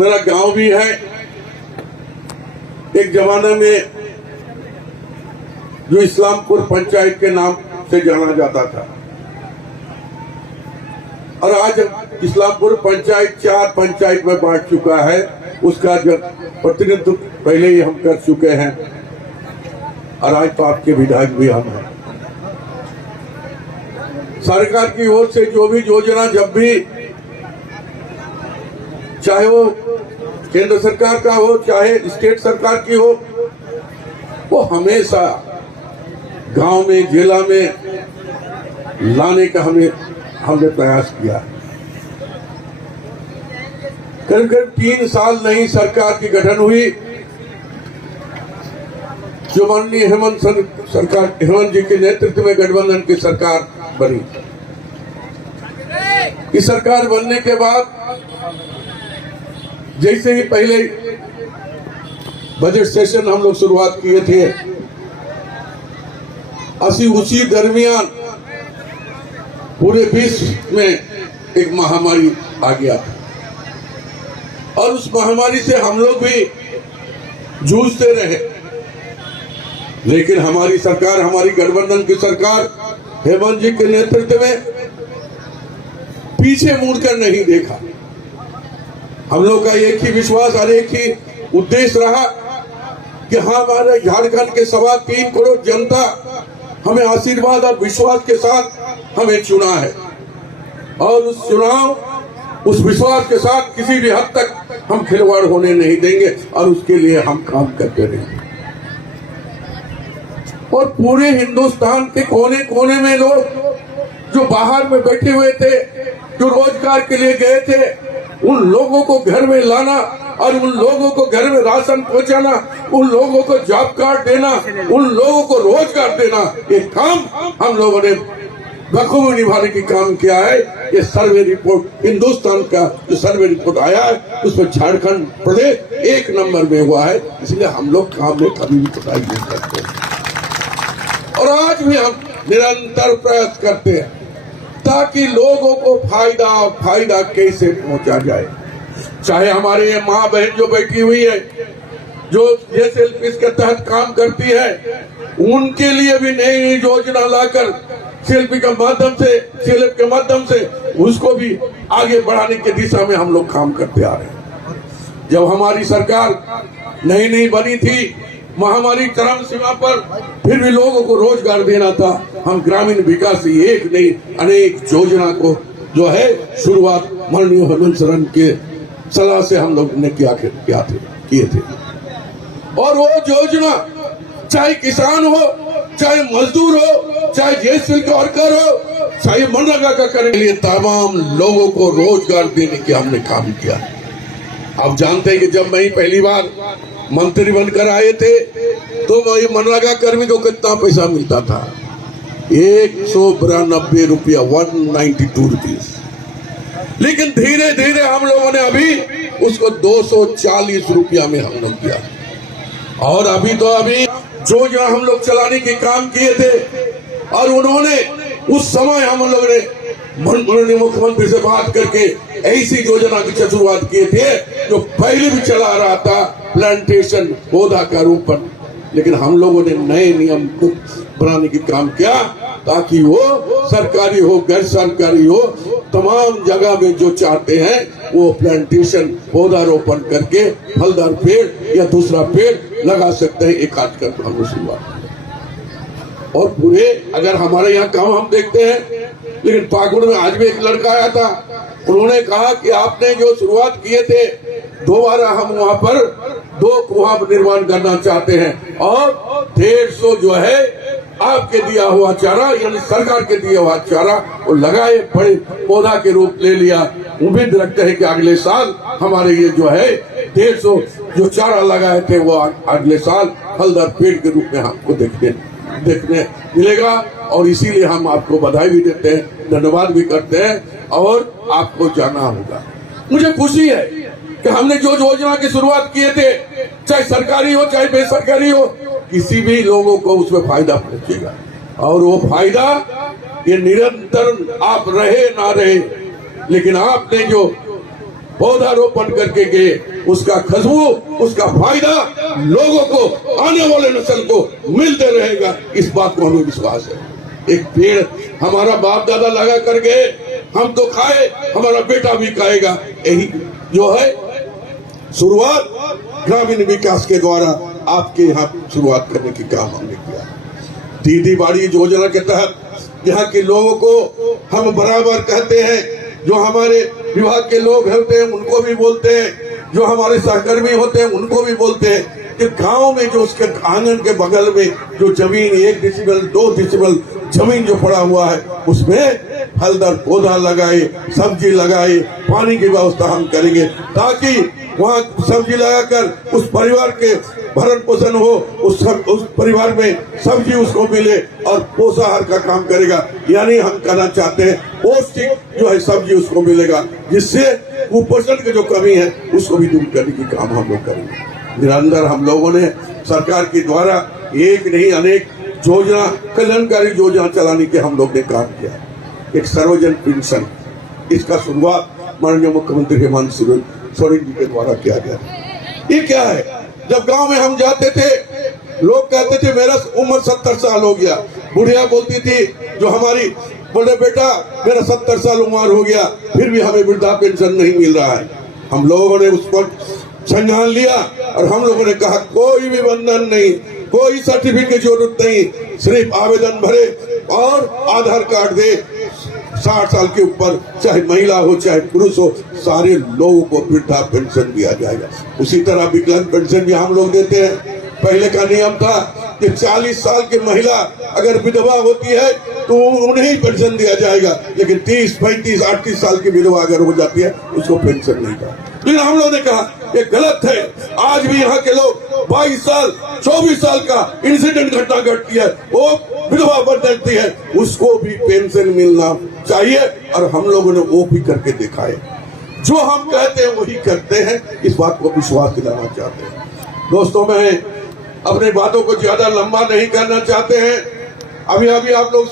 मेरा गांव भी है। एक जमाने में जो इस्लामपुर पंचायत के नाम से जाना जाता था, और आज इस्लामपुर पंचायत 4 पंचायत में बांट चुका है। उसका जो प्रतिनिधित्व पहले ही हम कर चुके हैं, और आज तो आपके विधायक भी हम हैं। सरकार की ओर से जो भी योजना, जब भी, चाहे वो केंद्र सरकार का हो चाहे स्टेट सरकार की हो, वो हमेशा गांव में, जिला में लाने का हमने प्रयास किया। करीब 3 साल नई सरकार की गठन हुई, जो माननीय हेमंत जी के नेतृत्व में गठबंधन की सरकार बनी। इस सरकार बनने के बाद जैसे ही पहले बजट सेशन हम लोग शुरुआत किए थे, उसी दरमियान पूरे विश्व में एक महामारी आ गया था, और उस महामारी से हम लोग भी जूझते रहे। लेकिन हमारी सरकार, हमारी गठबंधन की सरकार हेमंत जी के नेतृत्व में पीछे मुड़कर नहीं देखा। हम लोग का एक ही विश्वास और एक ही उद्देश्य रहा कि हमारे झारखंड के 3.25 करोड़ जनता हमें आशीर्वाद और विश्वास के साथ हमें चुना है, और उस चुनाव, उस विश्वास के साथ किसी भी हद तक हम खिलवाड़ होने नहीं देंगे, और उसके लिए हम काम करते रहेंगे। और पूरे हिंदुस्तान के कोने कोने में लोग जो बाहर में बैठे हुए थे, जो रोजगार के लिए गए थे, उन लोगों को घर में लाना, और उन लोगों को घर में राशन पहुंचाना, उन लोगों को जॉब कार्ड देना, उन लोगों को रोजगार देना, ये काम हम लोगों ने बखूबी निभाने की काम किया है। ये सर्वे रिपोर्ट, हिंदुस्तान का जो सर्वे रिपोर्ट आया है, उसमें झारखंड प्रदेश 1 नंबर में हुआ है। इसलिए हम लोग काम में कभी भी कोताही नहीं करते, और आज भी हम निरंतर प्रयास करते हैं ताकि लोगों को फायदा कैसे पहुंचा जाए। चाहे हमारे ये माँ बहन जो बैठी हुई है, जो SLP के तहत काम करती है, उनके लिए भी नई योजना लाकर CLP के माध्यम से, CLF के माध्यम से उसको भी आगे बढ़ाने की दिशा में हम लोग काम करते आ रहे हैं। जब हमारी सरकार नई बनी थी, महामारी चरम सीमा पर, फिर भी लोगों को रोजगार देना था। हम ग्रामीण विकास की एक नहीं अनेक योजना को जो है शुरुआत माननीय हेमंत सरन के सलाह से हम लोग ने किए थे। और वो योजना चाहे किसान हो, चाहे मजदूर हो, चाहे JSL का वर्कर हो, चाहे मनरेगा का करने के लिए तमाम लोगों को रोजगार देने की हमने काम किया। आप जानते हैं कि जब मैं पहली बार मंत्री बनकर आए थे, तो वही मनरेगा कर्मी को कितना पैसा मिलता था? 192 रुपया, 192 रुपीज। लेकिन धीरे धीरे हम लोगों ने अभी उसको 240 रुपया में हम लोग किया, और अभी जो हम लोग चलाने के काम किए थे, और उन्होंने उस समय हम लोग ने माननीय मुख्यमंत्री से बात करके ऐसी योजना की शुरुआत किए थे जो पहले भी चला रहा था, प्लांटेशन, पौधा का रोपण। लेकिन हम लोगों ने नए नियम को बनाने की काम किया ताकि वो सरकारी हो, गैर सरकारी हो, तमाम जगह में जो चाहते हैं वो प्लांटेशन, पौधा रोपण करके फलदार पेड़ या दूसरा पेड़ लगा सकते हैं। एक आज कर हम शुरुआत, और पूरे अगर हमारे यहाँ काम हम देखते हैं। लेकिन पाकुड़ में आज भी एक लड़का आया था, उन्होंने कहा कि आपने जो शुरुआत किए थे, दोबारा हम वहाँ पर 2 कुआं निर्माण करना चाहते हैं, और 150 जो है आपके दिया हुआ चारा, यानी सरकार के दिया हुआ चारा वो लगाए, बड़े पौधा के रूप ले लिया। उम्मीद रखते हैं कि अगले साल हमारे ये जो है 150 जो चारा लगाए थे वो अगले साल फलदार पेड़ के रूप में हमको देखने मिलेगा। और इसीलिए हम आपको बधाई भी देते हैं, धन्यवाद भी करते हैं, और आपको जाना होगा। मुझे खुशी है कि हमने जो योजना की शुरुआत किए थे, चाहे सरकारी हो चाहे बेसरकारी हो, किसी भी लोगों को उसमें फायदा पहुंचेगा। और वो फायदा ये निरंतर आप रहे ना रहे, लेकिन आपने जो पौधारोपण करके गए, उसका खुशबू, उसका फायदा लोगों को, आने वाले नस्ल को मिलते रहेगा, इस बात को हमें विश्वास है। एक पेड़ हमारा बाप दादा लगा कर गए, हम तो खाए, हमारा बेटा भी खाएगा। यही जो है शुरुआत ग्रामीण विकास के द्वारा आपके यहाँ शुरुआत करने की काम हमने किया। दीदी बाड़ी योजना के तहत यहाँ के लोगों को हम बराबर कहते हैं, जो हमारे विभाग के लोग होते हैं उनको भी बोलते हैं, जो हमारे सहकर्मी होते हैं उनको भी बोलते हैं कि गांव में जो उसके आंगन के बगल में जो जमीन 1 डिसिबल 2 डिसिबल जमीन जो पड़ा हुआ है, उसमें फलदार पौधा लगाए, सब्जी लगाए, पानी की व्यवस्था हम करेंगे, ताकि वहाँ सब्जी लगाकर उस परिवार के भरण पोषण हो, उस परिवार में सब्जी उसको मिले और पोषाहार का काम करेगा। यानी हम कहना चाहते हैं पौष्टिक जो है सब्जी उसको मिलेगा, जिससे कुपोषण की जो कमी है उसको भी दूर करने की काम हम लोग करेंगे। निरंतर हम लोगों ने सरकार के द्वारा एक नहीं अनेक योजना, कल्याणकारी योजना चलाने के हम लोग ने काम किया। एक सर्वजन पेंशन, इसका शुरुआत माननीय मुख्यमंत्री हेमंत सोरेन जी के द्वारा किया गया। ये क्या है? जब गांव में हम जाते थे, लोग कहते थे मेरा उम्र 70 साल हो गया, बुढ़िया बोलती थी जो हमारी, बोले बेटा मेरा 70 साल उम्र हो गया, फिर भी हमें वृद्धा पेंशन नहीं मिल रहा है। हम लोगों ने उस पर संज्ञान लिया और हम लोगों ने कहा कोई भी बंधन नहीं, कोई सर्टिफिकेट की जरूरत नहीं, सिर्फ आवेदन भरे और आधार कार्ड दे, 60 साल के ऊपर चाहे महिला हो चाहे पुरुष हो, सारे लोगों को वृद्धा पेंशन दिया जाएगा। उसी तरह विकलांग पेंशन भी हम लोग देते हैं। पहले का नियम था कि 40 साल की महिला अगर विधवा होती है तो उन्हें पेंशन दिया जाएगा, लेकिन 30, 35, 38 साल की विधवा अगर हो जाती है उसको पेंशन नहीं का। लेकिन हम लोगों ने कहा ये गलत है। आज भी यहाँ के लोग 22 साल 24 साल का इंसिडेंट घटना घटती है, वो विधवा बन जाती है, उसको भी पेंशन मिलना चाहिए और हम लोगों ने वो भी करके देखा है। जो हम कहते हैं वही करते हैं, इस बात को विश्वास दिलाना चाहते हैं। दोस्तों, मैं अपने बातों को ज्यादा लंबा नहीं करना चाहते हैं। अभी आप लोग